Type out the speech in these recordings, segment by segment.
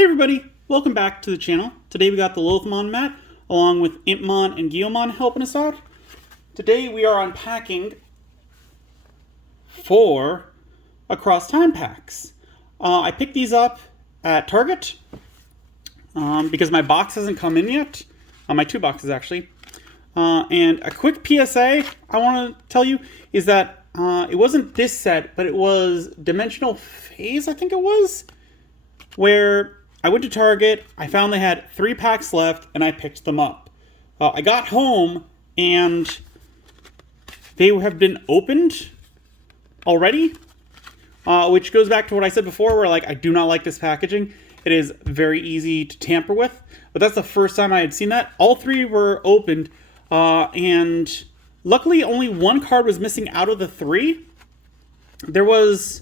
Hey everybody, welcome back to the channel. Today we got the Lothmon mat, along with Impmon and Guillemon helping us out. Today we are unpacking 4 Across Time packs. I picked these up at Target because my box hasn't come in yet. My 2 boxes actually. And a quick PSA I want to tell you is that it wasn't this set, but it was Dimensional Phase, I think it was, where I went to Target, I found they had 3 packs left, and I picked them up. I got home, and they have been opened already, which goes back to what I said before, where I do not like this packaging. It is very easy to tamper with, but that's the first time I had seen that. All 3 were opened, and luckily only 1 card was missing out of the 3. There was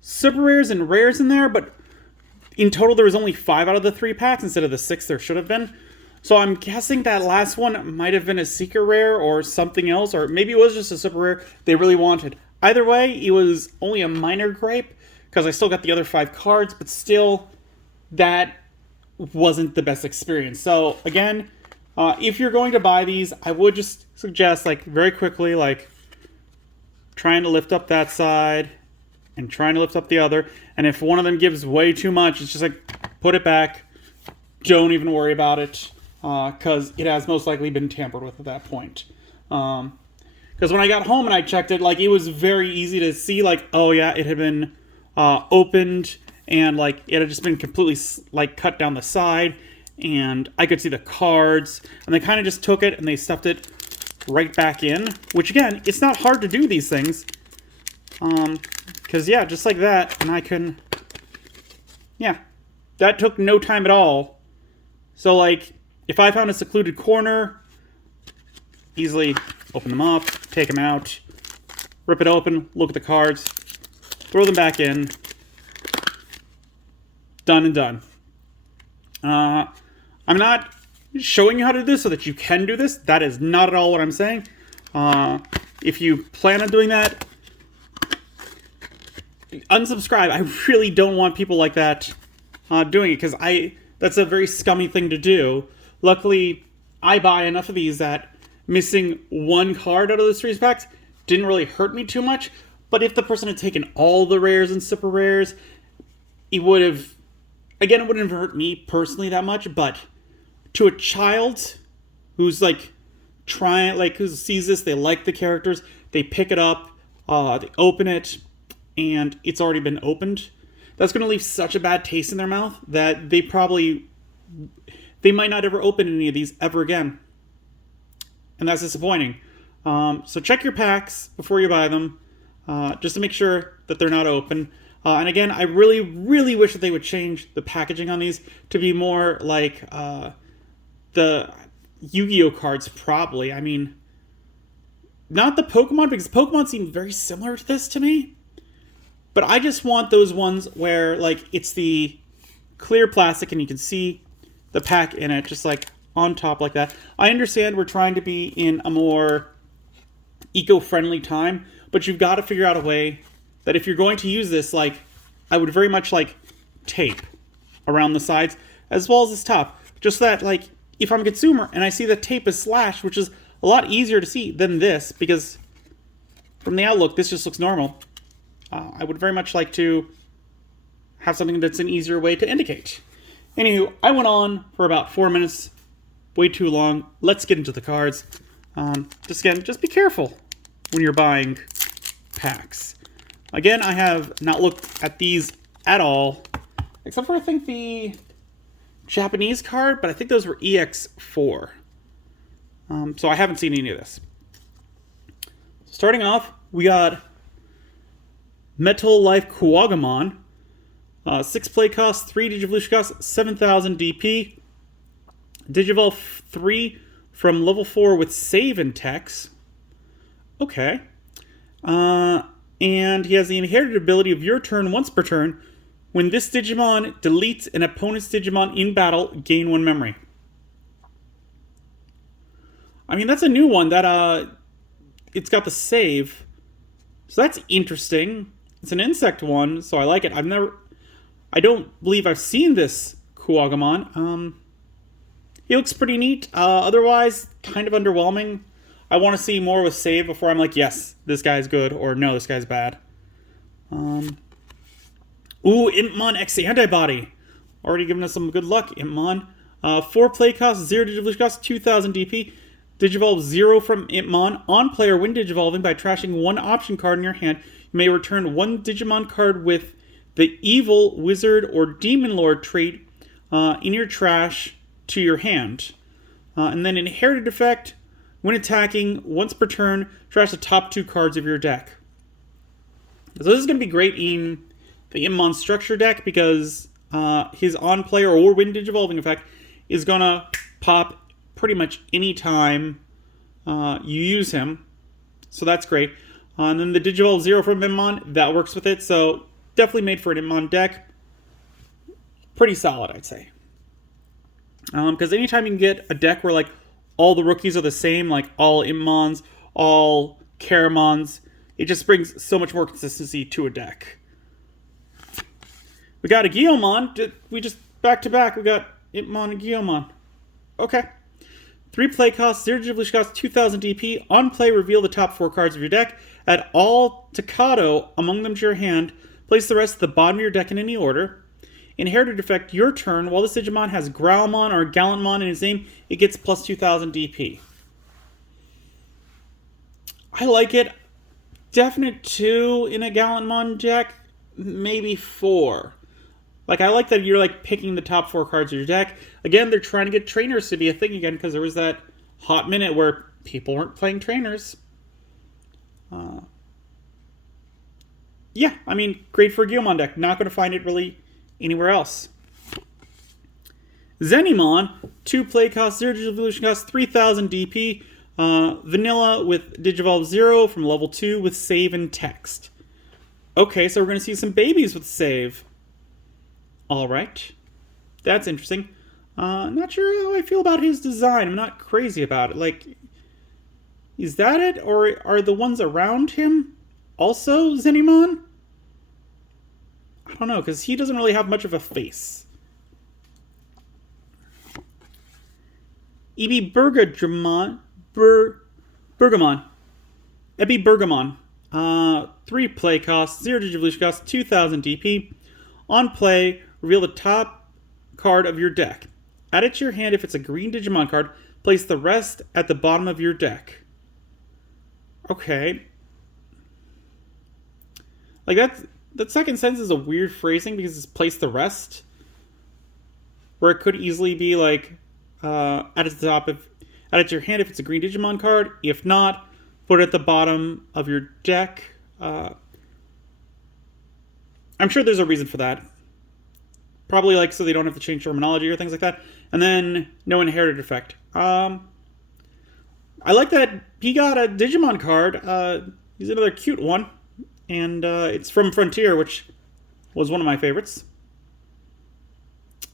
super rares and rares in there, but in total, there was only 5 out of the 3 packs instead of the 6 there should have been. So I'm guessing that last one might have been a secret rare or something else, or maybe it was just a super rare they really wanted. Either way, it was only a minor gripe, because I still got the other 5 cards, but still, that wasn't the best experience. So again, if you're going to buy these, I would just suggest, very quickly, trying to lift up that side and trying to lift up the other, and if one of them gives way too much, it's just put it back. Don't even worry about it, because it has most likely been tampered with at that point. Because when I got home and I checked it, it was very easy to see, oh yeah, it had been opened, and it had just been completely cut down the side, and I could see the cards, and they kind of just took it and they stuffed it right back in, which again, it's not hard to do these things. Because, yeah, just like that, and I can, yeah, that took no time at all. So, if I found a secluded corner, easily open them up, take them out, rip it open, look at the cards, throw them back in, done and done. I'm not showing you how to do this so that you can do this. That is not at all what I'm saying. If you plan on doing that, unsubscribe. I really don't want people like that doing it, because that's a very scummy thing to do. Luckily, I buy enough of these that missing 1 card out of those 3 packs didn't really hurt me too much. But if the person had taken all the rares and super rares, it would have, again, it wouldn't have hurt me personally that much, but to a child who's who sees this, they like the characters, they pick it up, they open it, and it's already been opened, that's going to leave such a bad taste in their mouth that they might not ever open any of these ever again. And that's disappointing. So check your packs before you buy them, just to make sure that they're not open. And again, I really, really wish that they would change the packaging on these to be more like the Yu-Gi-Oh cards, probably. I mean, not the Pokemon, because Pokemon seem very similar to this to me. But I just want those ones where, it's the clear plastic and you can see the pack in it, just, on top like that. I understand we're trying to be in a more eco-friendly time, but you've got to figure out a way that if you're going to use this, I would very much like tape around the sides, as well as this top. Just so that, if I'm a consumer and I see the tape is slashed, which is a lot easier to see than this, because from the outlook, this just looks normal. I would very much like to have something that's an easier way to indicate. Anywho, I went on for about 4 minutes, way too long. Let's get into the cards. Just be careful when you're buying packs. Again, I have not looked at these at all, except for I think the Japanese card, but I think those were EX4. So I haven't seen any of this. Starting off, we got Metal Life Kuwagamon, 6 play cost, 3 Digivolution cost, 7,000 DP. Digivolve 3 from level 4 with save and text. Okay. And he has the inherited ability of your turn once per turn. When this Digimon deletes an opponent's Digimon in battle, gain 1 memory. I mean, that's a new one that it's got the save. So that's interesting. It's an insect one, so I like it. I don't believe I've seen this Kuwagamon. He looks pretty neat. Otherwise, kind of underwhelming. I want to see more with save before I'm like, yes, this guy's good, or no, this guy's bad. Ooh, Impmon X Antibody. Already giving us some good luck, Impmon. 4 play cost, 0 Digivolution cost, 2000 DP. Digivolve 0 from Impmon. On player, when Digivolving, by trashing 1 option card in your hand, you may return 1 Digimon card with the Evil, Wizard, or Demon Lord trait in your trash to your hand. And then Inherited Effect, when attacking, once per turn, trash the top 2 cards of your deck. So this is going to be great in the Impmon structure deck because his on-player or when Digivolving effect is going to pop pretty much any time you use him. So that's great. And then the Digivolve 0 from Impmon, that works with it. So definitely made for an Impmon deck. Pretty solid, I'd say. Because anytime you can get a deck where like all the rookies are the same, like all Impmons, all Caramons, it just brings so much more consistency to a deck. We got a Guillaumon. We just back to back. We got Impmon and Guillaumon. Okay. 3 play costs, 0 Digivolution costs, 2000 DP. On play, reveal the top 4 cards of your deck. Add all Tocado among them to your hand. Place the rest at the bottom of your deck in any order. Inherited effect, your turn. While this Digimon has Growlmon or Gallantmon in its name, it gets plus 2000 DP. I like it. Definite 2 in a Gallantmon deck. Maybe 4. Like, I like that you're, like, picking the top 4 cards of your deck. Again, they're trying to get trainers to be a thing again, because there was that hot minute where people weren't playing trainers. Yeah, I mean, great for a Guillaumon deck. Not going to find it really anywhere else. Zenimon, 2 play cost, 0 Digivolution cost, 3000 DP. Vanilla with Digivolve 0 from level 2 with save and text. Okay, so we're going to see some babies with save. Alright. That's interesting. Not sure how I feel about his design. I'm not crazy about it. Like, is that it? Or are the ones around him also Zenimon? I don't know, because he doesn't really have much of a face. Ebi Bergamon. Ebi Bergamon. 3 play costs, 0 Digivolution costs, 2000 DP. On play, reveal the top card of your deck. Add it to your hand if it's a green Digimon card. Place the rest at the bottom of your deck. Okay. Like, that second sentence is a weird phrasing because it's place the rest. Where it could easily be like, add it to the top of... Add it to your hand if it's a green Digimon card. If not, put it at the bottom of your deck. I'm sure there's a reason for that. Probably like so they don't have to change terminology or things like that. And then no inherited effect. I like that he got a Digimon card. He's another cute one. And it's from Frontier, which was one of my favorites.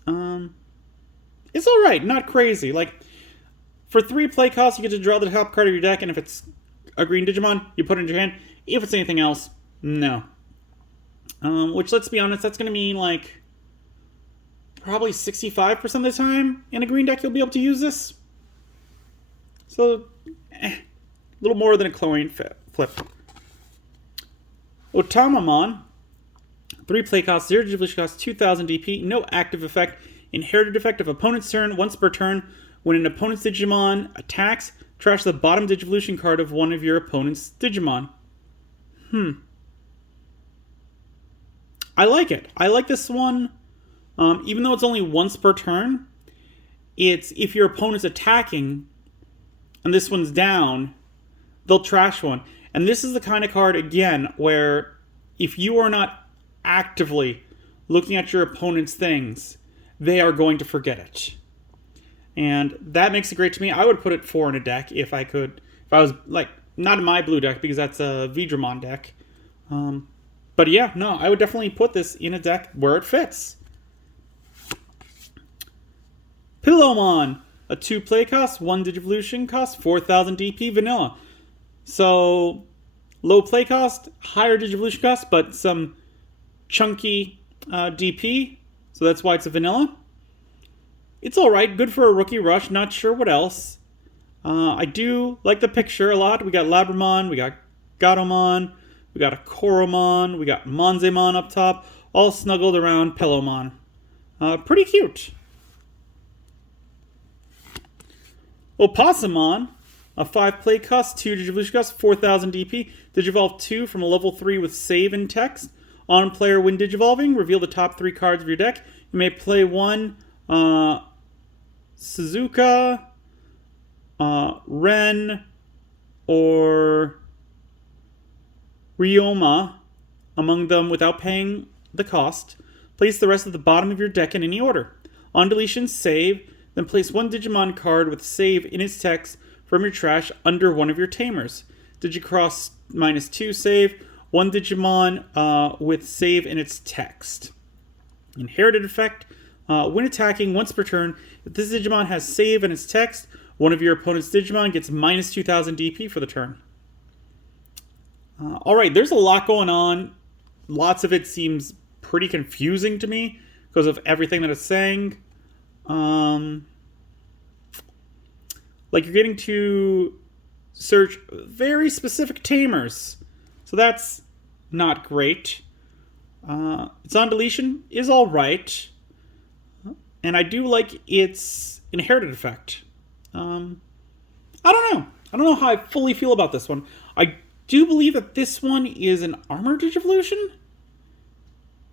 It's alright, not crazy. Like, for 3 play costs, you get to draw the top card of your deck, and if it's a green Digimon, you put it in your hand. If it's anything else, no. Which, let's be honest, that's going to mean, like, probably 65% of the time in a green deck you'll be able to use this. So, a little more than a coin flip. Otamamon, 3 play costs, 0 Digivolution costs, 2000 DP, no active effect. Inherited effect of opponent's turn, once per turn. When an opponent's Digimon attacks, trash the bottom Digivolution card of one of your opponent's Digimon. I like it. I like this one. Even though it's only once per turn, it's if your opponent's attacking and this one's down, they'll trash one. And this is the kind of card, again, where if you are not actively looking at your opponent's things, they are going to forget it. And that makes it great to me. I would put it 4 in a deck if I could. If I was, like, not in my blue deck because that's a Vidramon deck. But yeah, no, I would definitely put this in a deck where it fits. Pillowmon, a 2 play cost, 1 Digivolution cost, 4000 DP vanilla. So, low play cost, higher Digivolution cost, but some chunky DP, so that's why it's a vanilla. It's alright, good for a rookie rush, not sure what else. I do like the picture a lot. We got Labramon, we got Gatomon, we got a Koromon, we got Monzemon up top, all snuggled around Pillowmon. Pretty cute. Opossumon, a 5 play cost, 2 Digivolution cost, 4000 DP. Digivolve 2 from a level 3 with save and text. On player when Digivolving, reveal the top 3 cards of your deck. You may play 1 Suzuka, Ren, or Ryoma among them without paying the cost. Place the rest at the bottom of your deck in any order. On deletion, save, then place 1 Digimon card with save in its text from your trash under one of your tamers. Digicross -2 save, 1 Digimon with save in its text. Inherited effect, when attacking once per turn, if this Digimon has save in its text, one of your opponent's Digimon gets -2000 DP for the turn. Alright, there's a lot going on. Lots of it seems pretty confusing to me because of everything that it's saying. Like you're getting to search very specific tamers. So that's not great. Its on deletion is alright. And I do like its inherited effect. I don't know. I don't know how I fully feel about this one. I do believe that this one is an armor Digivolution.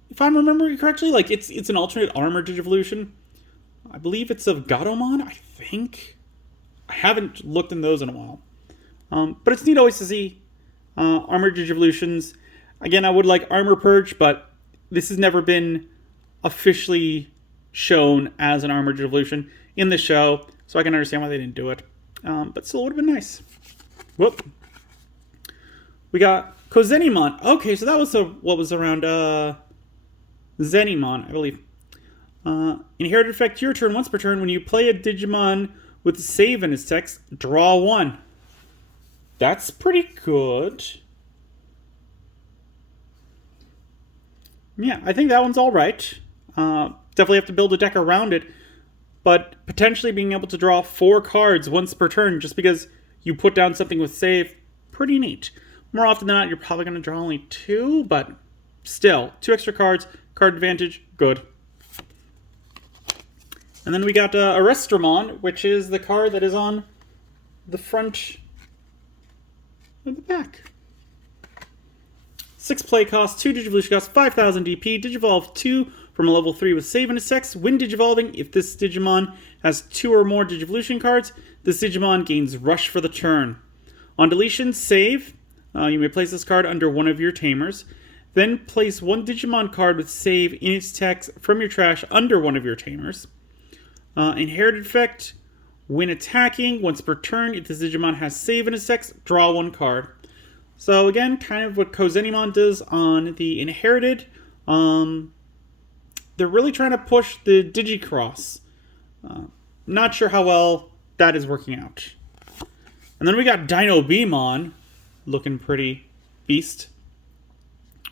If I'm remembering correctly, like it's an alternate armor Digivolution. I believe it's of Gatomon, I think. I haven't looked in those in a while. But it's neat always to see armor Digivolutions. Again, I would like Armor Purge, but this has never been officially shown as an armor Digivolution in the show, so I can understand why they didn't do it. But still, it would have been nice. Whoop. We got Kozenimon. Okay, so that was what was around Zenimon, I believe. Inherited effect, your turn once per turn. When you play a Digimon with save in its text, draw 1. That's pretty good. Yeah, I think that one's alright. Definitely have to build a deck around it. But potentially being able to draw 4 cards once per turn just because you put down something with save, pretty neat. More often than not, you're probably going to draw only 2, but still, 2 extra cards, card advantage, good. And then we got Arrestramon, which is the card that is on the front of the back. 6 play cost, 2 Digivolution cost, 5000 DP, Digivolve 2 from a level 3 with save in its text. When Digivolving, if this Digimon has 2 or more Digivolution cards, this Digimon gains Rush for the turn. On deletion, save. You may place this card under one of your tamers. Then place 1 Digimon card with save in its text from your trash under one of your tamers. Inherited effect, when attacking, once per turn, if this Digimon has save in its text, draw 1 card. So again, kind of what Kozenimon does on the inherited. They're really trying to push the Digicross. Not sure how well that is working out. And then we got Dino Beamon, looking pretty beast.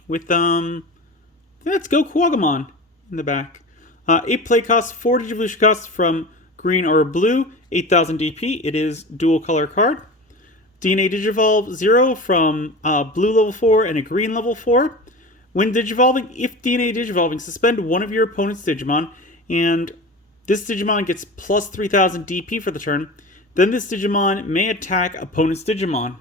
With, let's go Kuwagamon in the back. 8 play cost, 4 Digivolution cost from green or blue, 8000 DP. It is dual color card. DNA Digivolve 0 from blue level 4 and a green level 4. When Digivolving, if DNA Digivolving, suspend one of your opponent's Digimon, and this Digimon gets plus 3000 DP for the turn, then this Digimon may attack opponent's Digimon.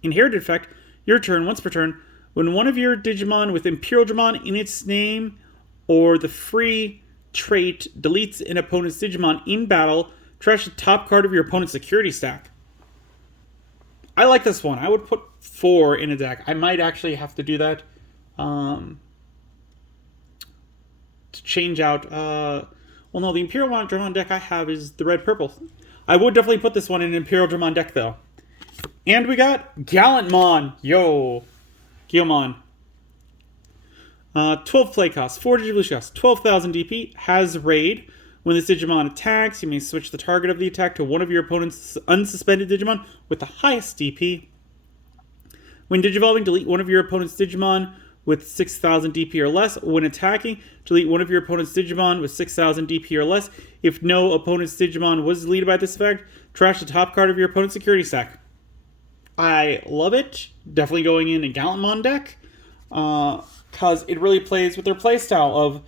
Inherited effect, your turn, once per turn, when one of your Digimon with Imperial Dramon in its name or the free trait deletes an opponent's Digimon in battle, trash the top card of your opponent's security stack. I like this one. I would put 4 in a deck. I might actually have to do that to change out. Well, no, the Imperial Dramon deck I have is the red-purple. I would definitely put this one in an Imperial Dramon deck, though. And we got Gallantmon. Yo. Guilmon. 12 play cost, 4 Digivolution cost, 12,000 DP, has Raid. When this Digimon attacks, you may switch the target of the attack to one of your opponent's unsuspended Digimon with the highest DP. When Digivolving, delete one of your opponent's Digimon with 6,000 DP or less. When attacking, delete one of your opponent's Digimon with 6,000 DP or less. If no opponent's Digimon was deleted by this effect, trash the top card of your opponent's security stack. I love it. Definitely going in a Gallantmon deck. Because it really plays with their playstyle of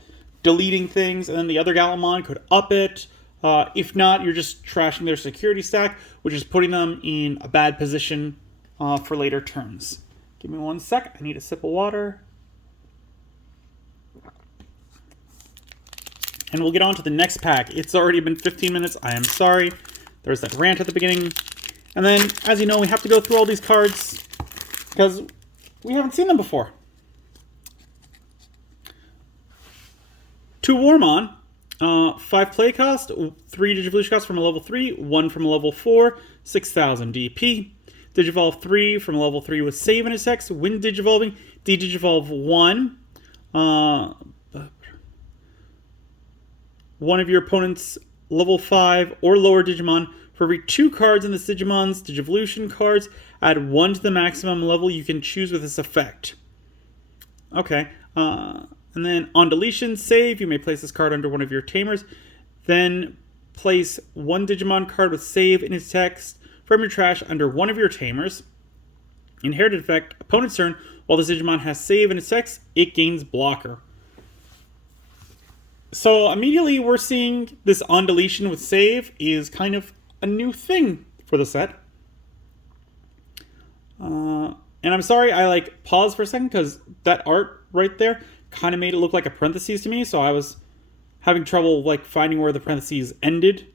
deleting things, and then the other Gallantmon could up it. If not, you're just trashing their security stack, which is putting them in a bad position for later turns. Give me 1 sec. I need a sip of water. And we'll get on to the next pack. It's already been 15 minutes. I am sorry. There's that rant at the beginning. And then, as you know, we have to go through all these cards because we haven't seen them before. 2 Warmon, 5 play cost, 3 Digivolution cost from a level 3, 1 from a level 4, 6,000 DP. Digivolve 3 from a level 3 with save and attacks. When Digivolving, Digivolve 1. One of your opponent's level 5 or lower Digimon. For every 2 cards in this Digimon's Digivolution cards, add 1 to the maximum level you can choose with this effect. Okay. And then on deletion, save, you may place this card under one of your tamers. Then place 1 Digimon card with save in its text from your trash under one of your tamers. Inherited effect, opponent's turn, while this Digimon has save in its text, it gains blocker. So immediately we're seeing this on deletion with save is kind of a new thing for the set. And I'm sorry I paused for a second because that art right there kind of made it look like a parentheses to me, so I was having trouble finding where the parentheses ended.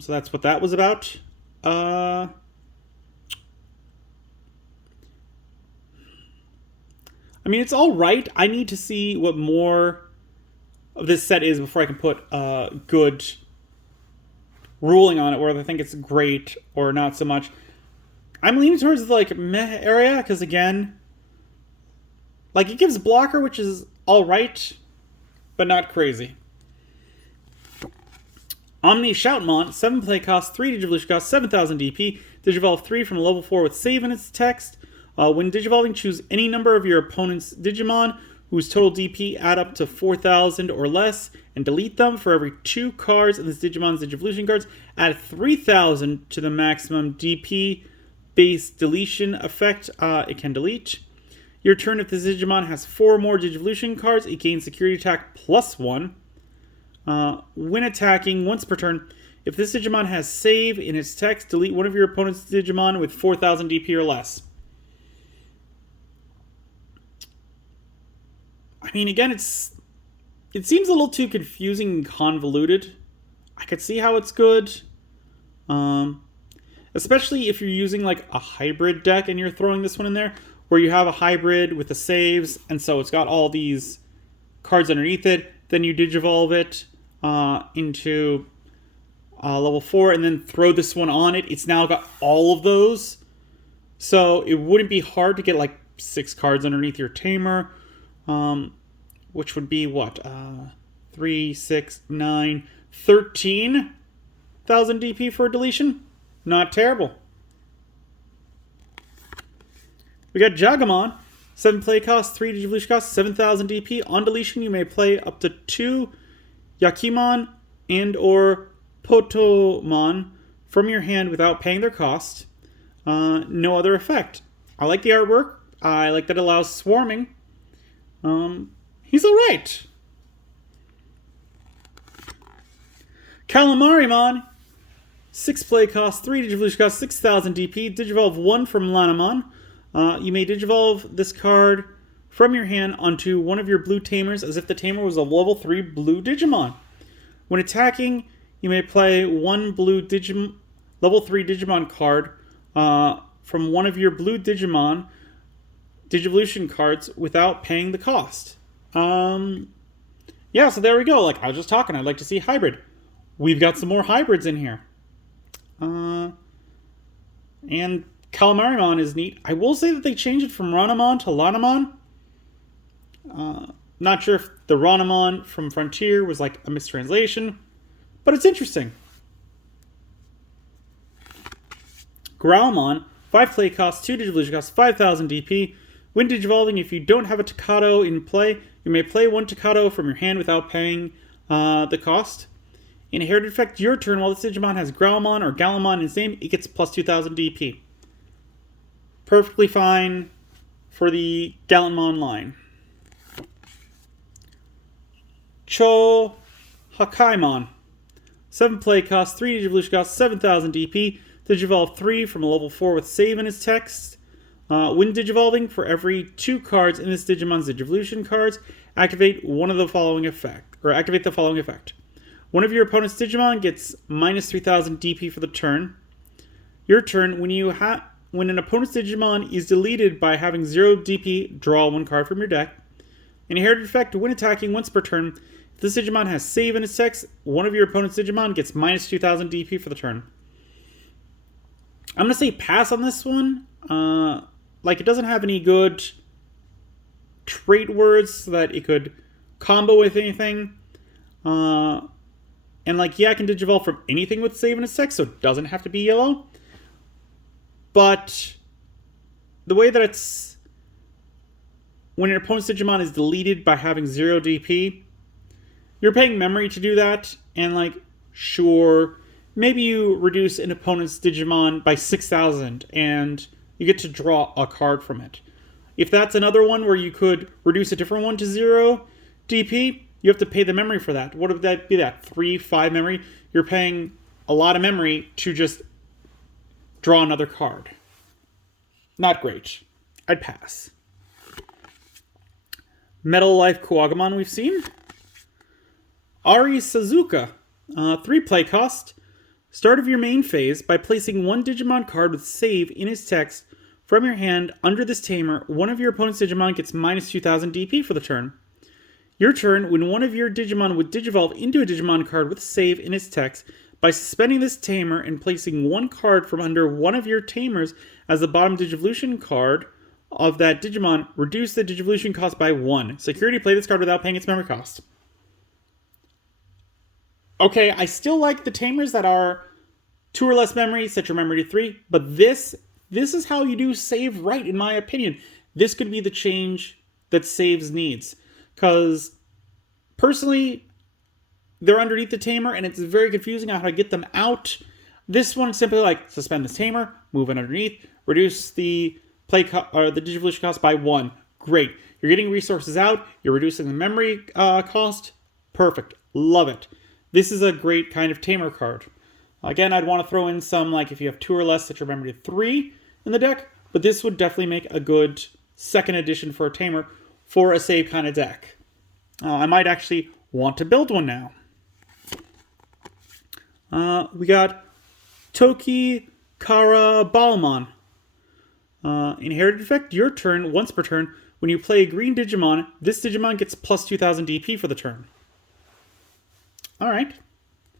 So that's what that was about. I mean, it's all right. I need to see what more of this set is before I can put a good ruling on it, whether I think it's great or not so much. I'm leaning towards the meh area because again, it gives blocker, which is all right, but not crazy. Omni Shoutmon, 7 play cost, 3 Digivolution cost, 7,000 DP. Digivolve 3 from a level 4 with save in its text. When Digivolving, choose any number of your opponent's Digimon whose total DP add up to 4,000 or less and delete them. For every 2 cards in this Digimon's Digivolution cards, add 3,000 to the maximum DP base deletion effect it can delete. Your turn, if this Digimon has 4 more Digivolution cards, it gains security attack +1. When attacking, once per turn, if this Digimon has save in its text, delete one of your opponent's Digimon with 4,000 DP or less. I mean, again, it seems a little too confusing and convoluted. I could see how it's good. Especially if you're using a hybrid deck and you're throwing this one in there, where you have a hybrid with the saves, and so it's got all these cards underneath it. Then you Digivolve it into level 4, and then throw this one on it. It's now got all of those. So it wouldn't be hard to get 6 cards underneath your tamer, which would be what? 3, 6, 9, 13,000 DP for a deletion? Not terrible. We got Jagamon, 7 play cost, 3 Digivolution cost, 7,000 DP. On deletion, you may play up to 2 Yakimon and or Potomon from your hand without paying their cost. No other effect. I like the artwork. I like that it allows swarming. He's alright. Calamarimon, 6 play cost, 3 Digivolution cost, 6,000 DP. Digivolve 1 from Lanamon. You may Digivolve this card from your hand onto one of your blue tamers as if the tamer was a level 3 blue Digimon. When attacking, you may play 1 blue level 3 Digimon card from one of your blue Digimon Digivolution cards without paying the cost. Yeah, so there we go. I was just talking, I'd like to see hybrid. We've got some more hybrids in here. And Calamarimon is neat. I will say that they changed it from Ranamon to Lanamon. Not sure if the Ranamon from Frontier was a mistranslation, but it's interesting. Growlmon, 5 play cost, 2 Digivolution cost, 5,000 DP. When Digivolving, if you don't have a Tocado in play, you may play one Tocado from your hand without paying the cost. Inherited effect, your turn. While this Digimon has Growlmon or Galamon in its name, it gets plus 2000 DP. Perfectly fine for the Galamon line. Cho Hakaimon. 7 play cost, 3 Digivolution cost, 7000 DP. Digivolve 3 from a level 4 with save in its text. When Digivolving, for every 2 cards in this Digimon's Digivolution cards, activate the following effect. One of your opponent's Digimon gets minus 3000 DP for the turn. Your turn, when an opponent's Digimon is deleted by having 0 DP, draw 1 card from your deck. Inherited effect, when attacking once per turn, if this Digimon has save in its text, one of your opponent's Digimon gets minus 2000 DP for the turn. I'm going to say pass on this one. It doesn't have any good trait words so that it could combo with anything. I can Digivolve from anything with save in its text, so it doesn't have to be yellow. But the way that it's... When your opponent's Digimon is deleted by having 0 DP, you're paying memory to do that, and, sure, maybe you reduce an opponent's Digimon by 6,000, and you get to draw a card from it. If that's another one where you could reduce a different one to 0 DP, you have to pay the memory for that. What would that be? 3, 5 memory? You're paying a lot of memory to just draw another card. Not great. I'd pass. Metal Life Kuwagamon we've seen. Ari Suzuka. 3 play cost. Start of your main phase, by placing 1 Digimon card with save in its text from your hand under this tamer, one of your opponent's Digimon gets minus 2000 DP for the turn. Your turn, when one of your Digimon would Digivolve into a Digimon card with save in its text, by suspending this tamer and placing 1 card from under one of your tamers as the bottom Digivolution card of that Digimon, reduce the Digivolution cost by 1. Security, play this card without paying its memory cost. Okay, I still like the tamers that are 2 or less memory, set your memory to 3, but this is how you do save right, in my opinion. This could be the change that saves needs. Because, personally, they're underneath the tamer, and it's very confusing on how to get them out. This one is simply suspend this tamer, move it underneath, reduce the the Digivolution cost by 1. Great. You're getting resources out, you're reducing the memory cost. Perfect. Love it. This is a great kind of tamer card. Again, I'd want to throw in some, if you have 2 or less, set your memory to 3 in the deck, but this would definitely make a good second edition for a tamer for a save kind of deck. I might actually want to build one now. We got Toki Kara Balmon. Inherited effect, your turn, once per turn, when you play a green Digimon, this Digimon gets plus 2000 DP for the turn. Alright.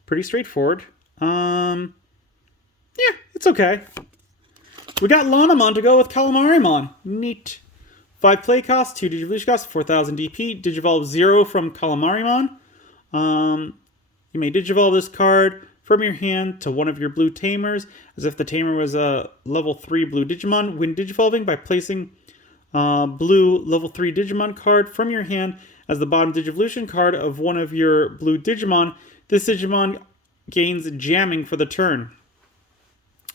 Pretty straightforward. Yeah, it's okay. We got Lanamon to go with Calamarimon. Neat. 5 play cost, 2 Digivolution cost, 4000 DP. Digivolve 0 from Calamarimon. You may Digivolve this card from your hand to one of your blue tamers, as if the tamer was a level 3 blue Digimon. When Digivolving, by placing blue level 3 Digimon card from your hand as the bottom Digivolution card of one of your blue Digimon, this Digimon gains jamming for the turn.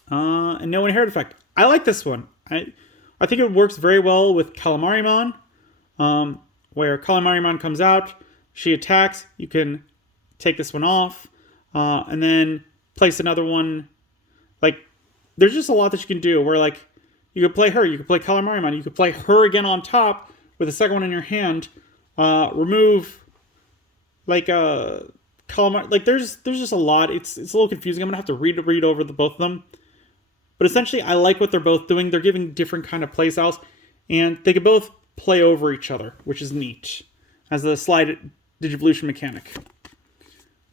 And no inherit effect. I like this one. I think it works very well with Calamarimon, where Calamarimon comes out, she attacks, you can take this one off, and then place another one. There's just a lot that you can do, where, you could play her, you could play Calamarimon, you could play her again on top with the second one in your hand, remove, Calamar. There's just a lot. It's a little confusing. I'm going to have to read over both of them. But essentially, I like what they're both doing. They're giving different kind of play styles, and they can both play over each other, which is neat, as the slide Digivolution mechanic.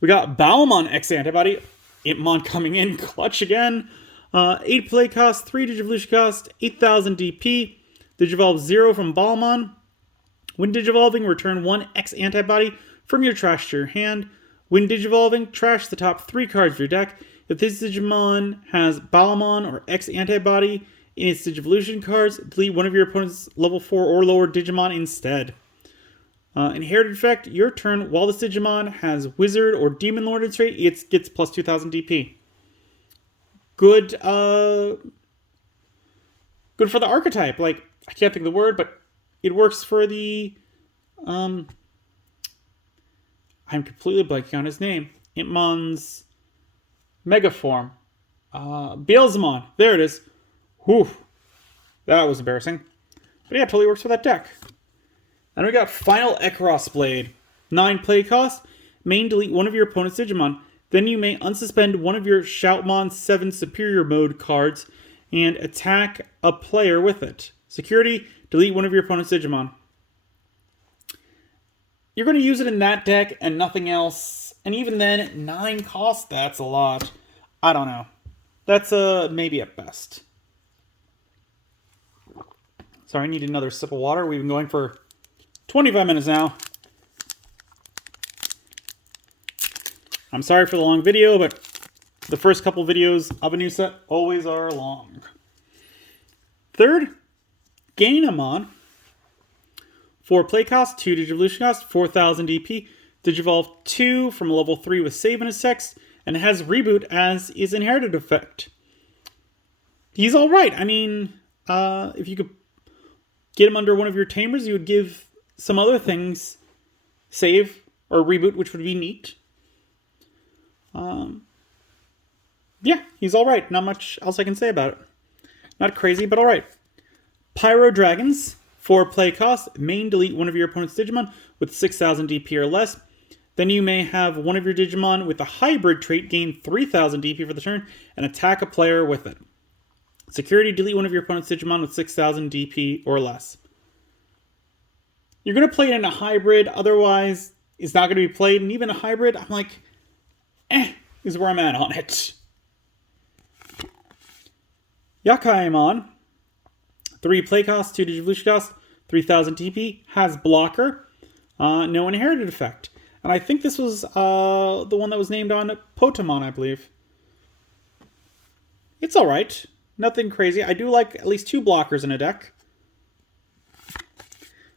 We got Bowmon X Antibody. Impmon coming in clutch again. 8 play cost, 3 Digivolution cost, 8000 DP. Digivolve 0 from Bowmon. When Digivolving, return 1 X Antibody from your trash to your hand. When Digivolving, trash the top 3 cards of your deck. If this Digimon has Balmon or X Antibody, in its Digivolution cards, delete one of your opponent's level 4 or lower Digimon instead. Inherited effect, your turn. While this Digimon has Wizard or Demon Lord in trait, it gets plus 2,000 DP. Good, good for the archetype. Like, I can't think of the word, but it works for the, I'm completely blanking on his name. Impmon's Mega Form. Beelzemon. There it is. Whew. That was embarrassing. But yeah, it totally works for that deck. And we got Final Ekros Blade. 9 play cost. Main delete one of your opponent's Digimon. Then you may unsuspend one of your Shoutmon 7 Superior Mode cards and attack a player with it. Security, delete one of your opponent's Digimon. You're going to use it in that deck and nothing else. And even then, 9 cost, that's a lot. I don't know. That's maybe at best. Sorry, I need another sip of water. We've been going for 25 minutes now. I'm sorry for the long video, but the first couple videos of a new set always are long. Third, Gainamon. 4 play cost, 2 Digivolution cost, 4,000 DP. Digivolve 2 from a level 3 with save in his text, and it has Reboot as his inherited effect. He's alright. I mean, if you could get him under one of your tamers, you would give some other things save or Reboot, which would be neat. Yeah, he's alright. Not much else I can say about it. Not crazy, but alright. Pyro Dragons. 4 play cost. Main delete one of your opponent's Digimon with 6,000 DP or less. Then you may have one of your Digimon with a hybrid trait gain 3,000 DP for the turn and attack a player with it. Security, delete one of your opponent's Digimon with 6,000 DP or less. You're going to play it in a hybrid, otherwise it's not going to be played. And even a hybrid, I'm like, is where I'm at on it. Yakaimon. 3 play cost, 2 Digivolution cost, 3,000 TP, has blocker, no inherited effect. And I think this was the one that was named on Potamon, I believe. It's alright. Nothing crazy. I do like at least 2 blockers in a deck.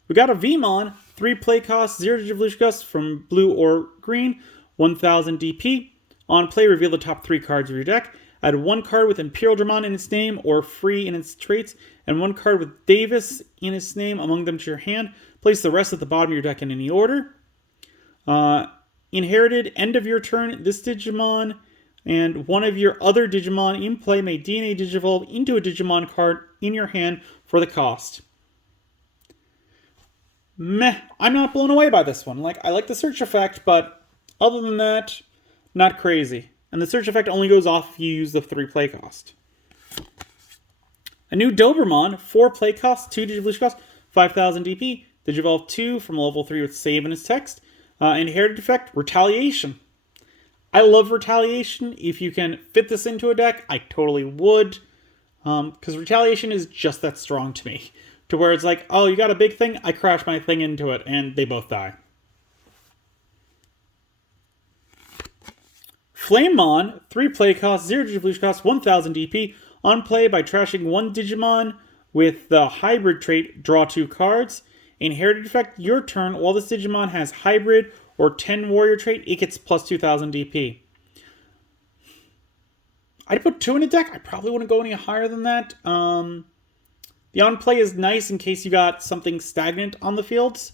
We got a Vmon, 3 play cost, 0 Digivolution cost from blue or green, 1,000 DP. On play, reveal the top 3 cards of your deck. Add 1 card with Imperial Dramon in its name or free in its traits, and 1 card with Davis in its name among them to your hand. Place the rest at the bottom of your deck in any order. Inherited, end of your turn, this Digimon and one of your other Digimon in play may DNA Digivolve into a Digimon card in your hand for the cost. Meh, I'm not blown away by this one. Like, I like the search effect, but other than that, not crazy. And the search effect only goes off if you use the 3 play cost. A new Dobermon, 4 play cost, 2 Digivolution cost, 5,000 DP. Digivolve 2 from level 3 with save in its text. Inherited effect, Retaliation. I love Retaliation. If you can fit this into a deck, I totally would. Because Retaliation is just that strong to me. To where it's like, oh, you got a big thing? I crash my thing into it, and they both die. Flamemon, 3 play cost, 0 Digivolution cost, 1,000 DP. On play by trashing 1 Digimon with the hybrid trait, draw 2 cards. Inherited effect, your turn. While this Digimon has hybrid or 10 warrior trait, it gets plus 2,000 DP. I'd put 2 in a deck. I probably wouldn't go any higher than that. The on play is nice in case you got something stagnant on the fields.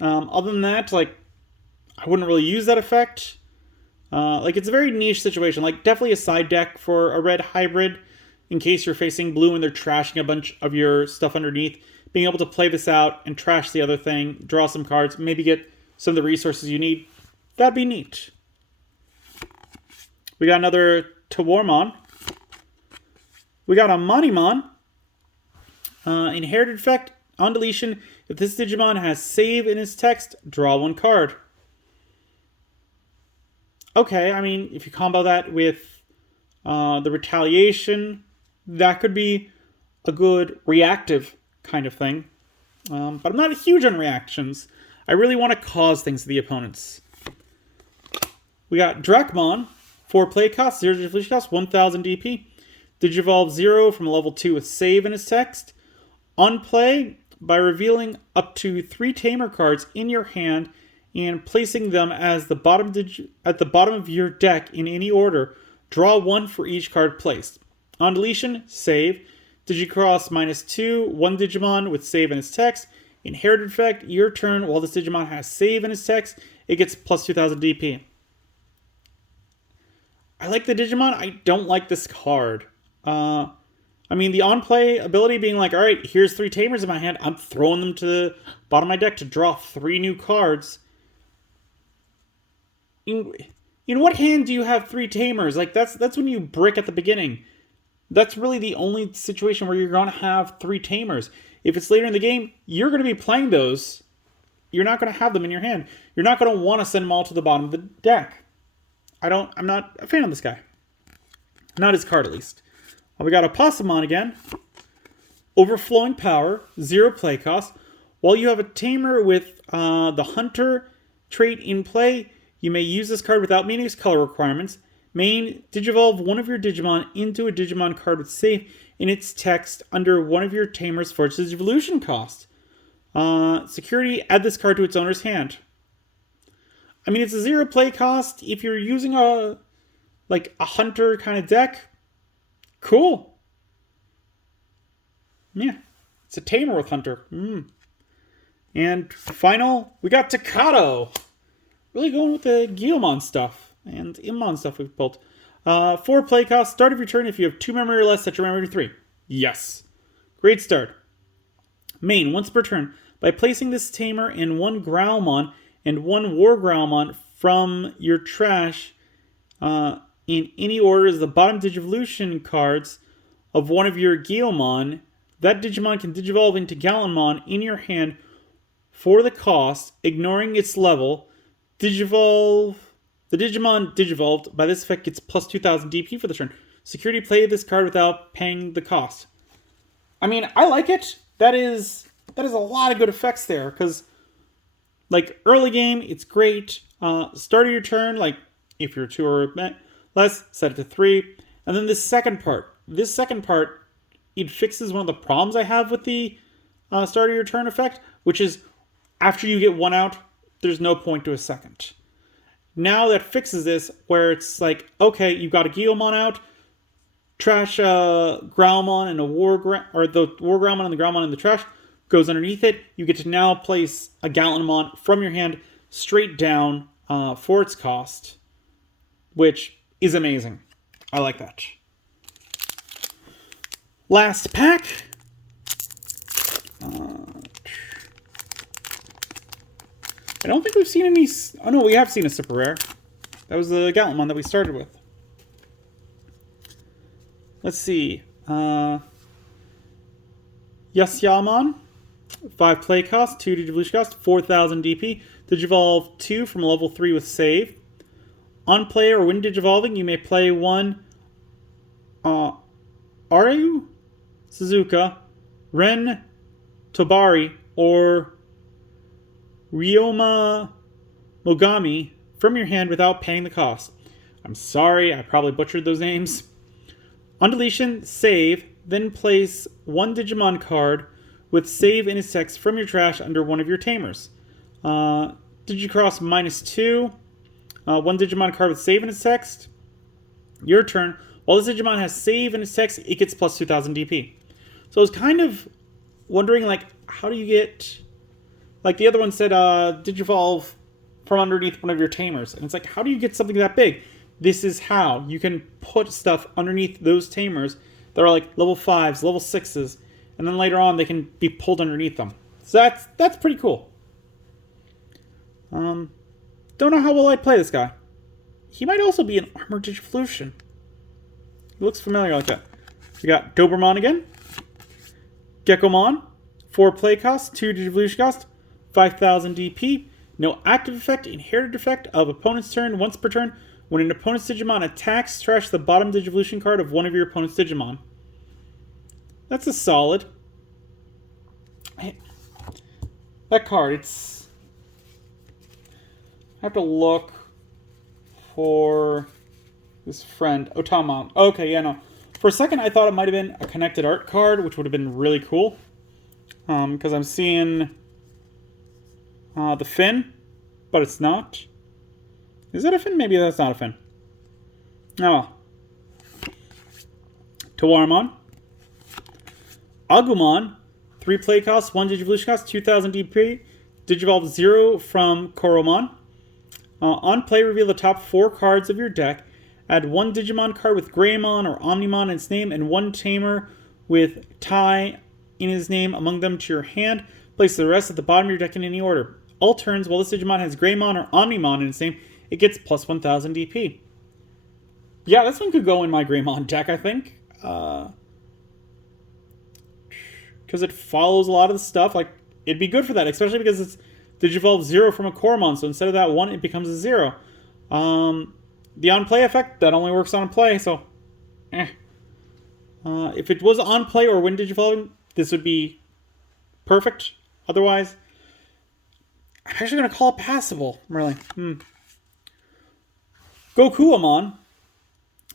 Other than that, like, I wouldn't really use that effect. Like, it's a very niche situation. Like, definitely a side deck for a red hybrid in case you're facing blue and they're trashing a bunch of your stuff underneath. Being able to play this out and trash the other thing, draw some cards, maybe get some of the resources you need. That'd be neat. We got another Tawarmon. We got a Monimon. Inherited effect, on deletion, if this Digimon has save in its text, draw 1 card. Okay, I mean, if you combo that with the Retaliation, that could be a good reactive kind of thing. But I'm not huge on reactions. I really want to cause things to the opponents. We got Dracmon, 4 play cost, 0 Digivolution cost, 1,000 DP. Digivolve 0 from level 2 with save in its text. On play, by revealing up to 3 Tamer cards in your hand and placing them as at the bottom of your deck in any order, draw 1 for each card placed. On deletion, save. Digicross -2, 1 Digimon with save in its text. Inherited effect, your turn, while this Digimon has save in its text, it gets plus 2000 DP. I like the Digimon, I don't like this card. I mean, the on-play ability being like, alright, here's 3 Tamers in my hand, I'm throwing them to the bottom of my deck to draw 3 new cards. In what hand do you have 3 Tamers? Like, that's when you brick at the beginning. That's really the only situation where you're going to have 3 Tamers. If it's later in the game, you're going to be playing those. You're not going to have them in your hand. You're not going to want to send them all to the bottom of the deck. I'm not a fan of this guy. Not his card, at least. Well, we got a Possumon again. Overflowing Power, 0 play cost. While you have a Tamer with the Hunter trait in play, you may use this card without meeting its color requirements. Main, Digivolve one of your Digimon into a Digimon card with save in its text under one of your Tamers for its evolution cost. Security, add this card to its owner's hand. I mean, it's a 0 play cost. If you're using a Hunter kind of deck, cool. Yeah, it's a Tamer with Hunter. And final, we got Takato. Really going with the Guilmon stuff and Immon stuff we've built. 4 play cost, start of your turn if you have 2 memory or less, set your memory to 3. Yes. Great start. Main, once per turn, by placing this Tamer in 1 Growlmon and 1 War Growlmon from your trash in any order as the bottom Digivolution cards of one of your Guilmon, that Digimon can Digivolve into Gallanmon in your hand for the cost, ignoring its level. Digivolve. The Digimon Digivolved by this effect gets plus 2000 DP for the turn. Security, play this card without paying the cost. I mean, I like it. That is a lot of good effects there, because like early game, it's great. Start of your turn, like if you're 2 or less, set it to 3. And then this second part, it fixes one of the problems I have with the start of your turn effect, which is after you get 1 out, there's no point to a second. Now that fixes this, where it's like, okay, you've got a Guilmon out, trash Growlmon and the War Growlmon and the Growlmon in the trash, goes underneath it. You get to now place a Gallanmon from your hand straight down for its cost, which is amazing. I like that. Last pack. I don't think we've seen any... Oh, no, we have seen a super rare. That was the Gallanmon that we started with. Let's see. Yasyamon. 5 play cost, 2 Digivolution cost, 4000 DP. Digivolve 2 from level 3 with save. On play or when Digivolving, you may play 1 Aru, Suzuka, Ren, Tobari, or Ryoma Mogami from your hand without paying the cost. I'm sorry, I probably butchered those names. On deletion, save, then place 1 Digimon card with save in its text from your trash under one of your Tamers. Digicross -2, 1 Digimon card with save in its text. Your turn. While this Digimon has save in its text, it gets plus 2000 DP. So I was kind of wondering, like, how do you get... Like the other one said, Digivolve from underneath one of your Tamers. And it's like, how do you get something that big? This is how. You can put stuff underneath those Tamers that are like level 5s, level 6s. And then later on, they can be pulled underneath them. So that's pretty cool. Don't know how well I'd play this guy. He might also be an Armored Digivolution. He looks familiar like that. We got Dobermon again. Geckomon. 4 play cost, 2 Digivolution cost. 5000 DP. No active effect, inherited effect of opponent's turn once per turn. When an opponent's Digimon attacks, trash the bottom Digivolution card of one of your opponent's Digimon. That's a solid. That card, it's... I have to look for this friend. Otamon. Okay, yeah, no. For a second, I thought it might have been a connected art card, which would have been really cool. Because I'm seeing the fin, but it's not. Is that a fin? Maybe that's not a fin. Oh well. Tawaramon. Agumon. 3 play costs, 1 Digivolution cost, 2000 DP. Digivolve 0 from Koromon. On play, reveal the top 4 cards of your deck. Add 1 Digimon card with Greymon or Omnimon in its name and 1 Tamer with Tai in his name among them to your hand. Place the rest at the bottom of your deck in any order. All turns, while this Digimon has Greymon or Omnimon in its name, it gets plus 1000 DP. Yeah, this one could go in my Greymon deck, I think. Because it follows a lot of the stuff. Like, it'd be good for that, especially because it's Digivolve 0 from a Koromon, so instead of that 1, it becomes a 0. The on-play effect, that only works on play, so if it was on play or when Digivolving, this would be perfect. Otherwise, I'm actually going to call it passable, really. Gokuamon.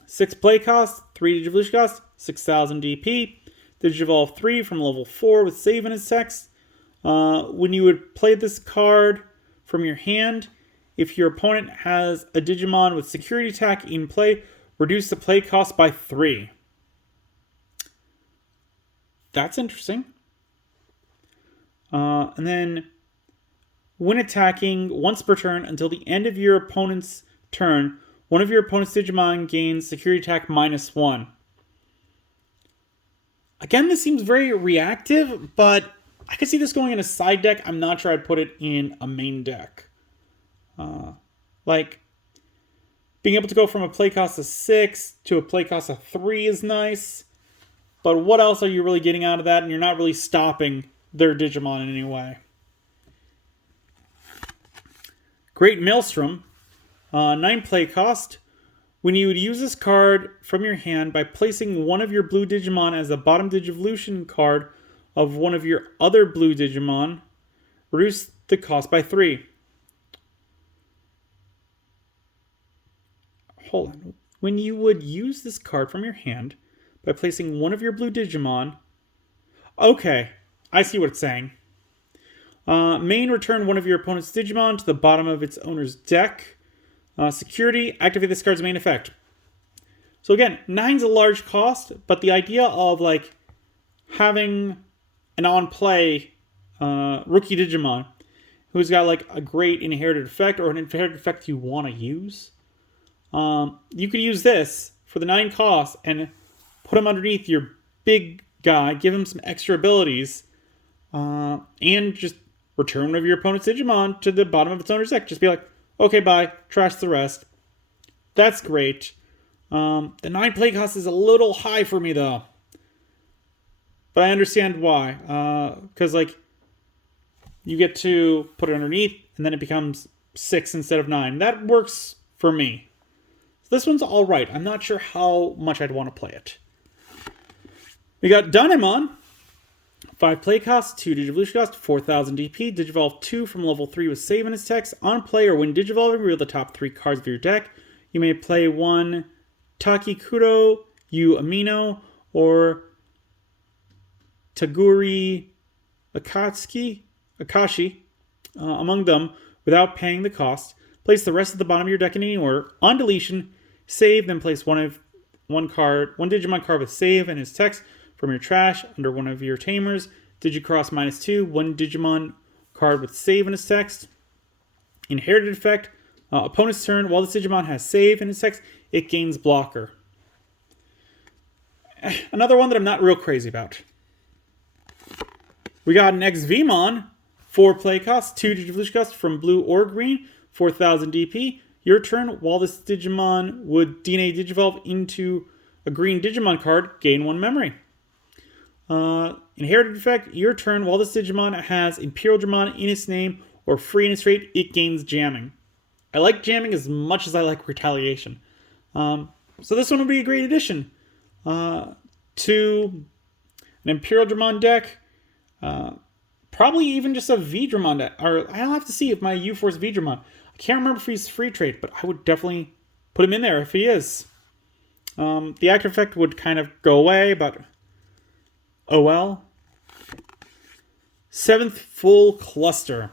6 play cost, 3 Digivolution cost, 6000 DP. Digivolve 3 from level 4 with save in its text. When you would play this card from your hand, if your opponent has a Digimon with security attack in play, reduce the play cost by 3. That's interesting. And then, when attacking once per turn until the end of your opponent's turn, one of your opponent's Digimon gains security attack -1. Again, this seems very reactive, but I could see this going in a side deck. I'm not sure I'd put it in a main deck. Like, being able to go from a play cost of 6 to a play cost of 3 is nice. But what else are you really getting out of that? And you're not really stopping their Digimon in any way. Great Maelstrom. 9 play cost. When you would use this card from your hand by placing one of your blue Digimon as the bottom Digivolution card of one of your other blue Digimon, reduce the cost by 3. Hold on. When you would use this card from your hand by placing one of your blue Digimon... Okay, I see what it's saying. Main, return one of your opponent's Digimon to the bottom of its owner's deck. Security, activate this card's main effect. So again, 9's a large cost, but the idea of like having an on-play rookie Digimon who's got like a great inherited effect or an inherited effect you want to use, you could use this for the 9 costs and put him underneath your big guy, give him some extra abilities, and just return one of your opponent's Digimon to the bottom of its owner's deck. Just be like, okay, bye, trash the rest. That's great. The 9 play cost is a little high for me, though. But I understand why. Because, like, you get to put it underneath, and then it becomes 6 instead of 9. That works for me. So this one's alright. I'm not sure how much I'd want to play it. We got Dynamon. 5 play cost, 2 Digivolution cost, 4000 DP. Digivolve 2 from level 3 with save in its text. On play or when Digivolving, reveal the top 3 cards of your deck. You may play 1 Takikuro, Yu Amino, or Taguri Akashi among them without paying the cost. Place the rest at the bottom of your deck in any order. On deletion, save, then place one Digimon card with save and its text from your trash under one of your tamers. Digicross -2, 1 Digimon card with save in its text. Inherited effect. Opponent's turn, while this Digimon has save in its text, it gains blocker. Another one that I'm not real crazy about. We got an XVmon. 4 play cost, 2 Digivolution cost from blue or green, 4000 DP. Your turn, while this Digimon would DNA Digivolve into a green Digimon card, gain 1 memory. Inherited effect, your turn, while this Digimon has Imperial Dramon in its name or free in its rate, it gains jamming. I like jamming as much as I like retaliation. So this one would be a great addition to an Imperial Dramon deck. Probably even just a V-Dramon deck. Or I'll have to see if my U-Force V-Dramon. I can't remember if he's free trade, but I would definitely put him in there if he is. The active effect would kind of go away, but oh well. 7th full cluster.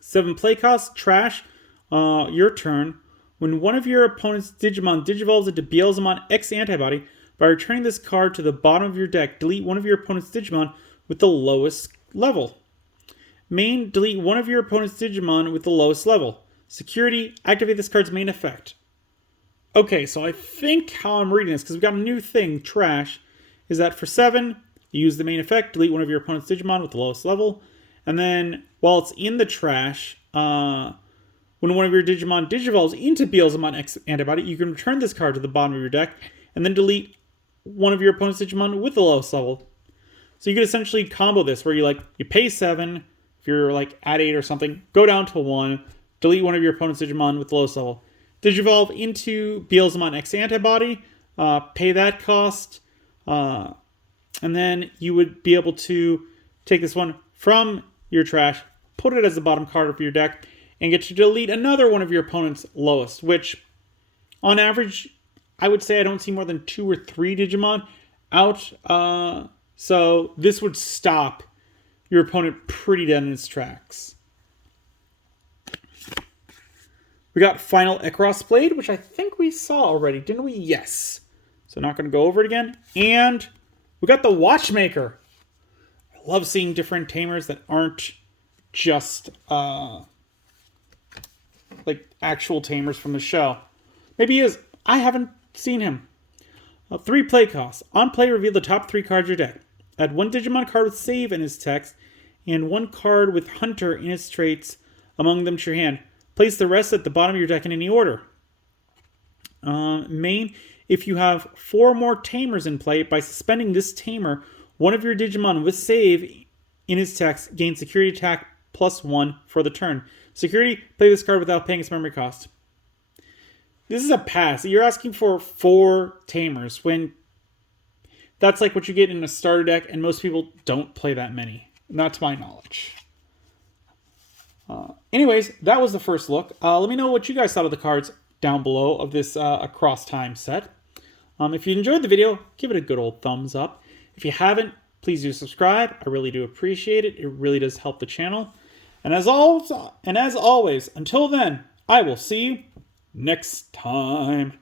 7 play cost, trash, your turn. When one of your opponent's Digimon digivolves into Beelzemon X Antibody, by returning this card to the bottom of your deck, delete one of your opponent's Digimon with the lowest level. Main, delete one of your opponent's Digimon with the lowest level. Security, activate this card's main effect. Okay, so I think how I'm reading this, because we've got a new thing, trash, is that for 7, you use the main effect, delete one of your opponent's Digimon with the lowest level, and then while it's in the trash, when one of your Digimon digivolves into Beelzemon X Antibody, you can return this card to the bottom of your deck, and then delete one of your opponent's Digimon with the lowest level. So you could essentially combo this, where you pay 7, if you're at 8 or something, go down to 1, delete one of your opponent's Digimon with the lowest level. Digivolve into Beelzemon X Antibody, pay that cost, and then you would be able to take this one from your trash, put it as the bottom card of your deck, and get to delete another one of your opponent's lowest, which, on average, I would say I don't see more than 2 or 3 Digimon out, so this would stop your opponent pretty dead in its tracks. We got Final Ekros Blade, which I think we saw already, didn't we? Yes. So not going to go over it again. And we got the Watchmaker. I love seeing different tamers that aren't just actual tamers from the show. Maybe he is. I haven't seen him. 3 play costs. On play, reveal the top 3 cards of your deck. Add 1 Digimon card with save in its text, and 1 card with hunter in its traits among them to your hand. Place the rest at the bottom of your deck in any order. Main, if you have 4 more tamers in play, by suspending this tamer, one of your Digimon with save in its text gains security attack +1 for the turn. Security, play this card without paying its memory cost. This is a pass. You're asking for 4 tamers when that's what you get in a starter deck, and most people don't play that many. Not to my knowledge. Anyways, that was the first look. Let me know what you guys thought of the cards down below of this Across Time set. If you enjoyed the video, give it a good old thumbs up. If you haven't, please do subscribe. I really do appreciate it. It really does help the channel. And as always, until then, I will see you next time.